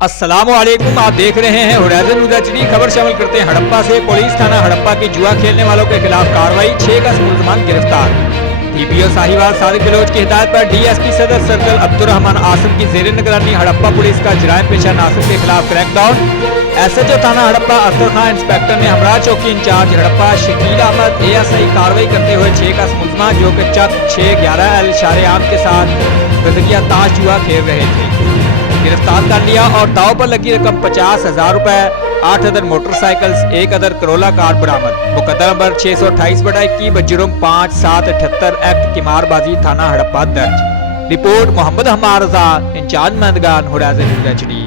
अस्सलामुअलैकुम, आप देख रहे हैं होराइजन न्यूज़ एचडी। खबर शामिल करते हैं हड़प्पा से। पुलिस थाना हड़प्पा की जुआ खेलने वालों के खिलाफ कार्रवाई, 6 का मुलजमान गिरफ्तार। डीपीओ साहिवाल सादिक बलोच की हिदायत पर डीएसपी सदर सर्कल अब्दुर्रहमान आसिम की जेर निगरानी हड़प्पा पुलिस का जराइम पेशा नासिर के खिलाफ क्रैकडाउन। एसएचओ थाना हड़प्पा अख्तर खान, इंस्पेक्टर ने हमरा चौकी इंचार्ज हड़प्पा शकील अहमद एएसआई कार्रवाई करते हुए 6 का मुलजमान जो कि चक 611 इशारे आम के साथ रजकिया ताश जुआ खेल रहे थे गिरफ्तार कर लिया और दाव पर लगी रकम 50,000 रुपए, 8 other motorcycles, 1 other Corolla car बरामद। मुकदमा नंबर 628/21 बजुर्म 5778 एक्ट किमारबाजी थाना हड़प्पा दर्ज। रिपोर्ट मोहम्मद हमार रजा, इंचार्ज मंदगान, होराइजन न्यूज़ एचडी।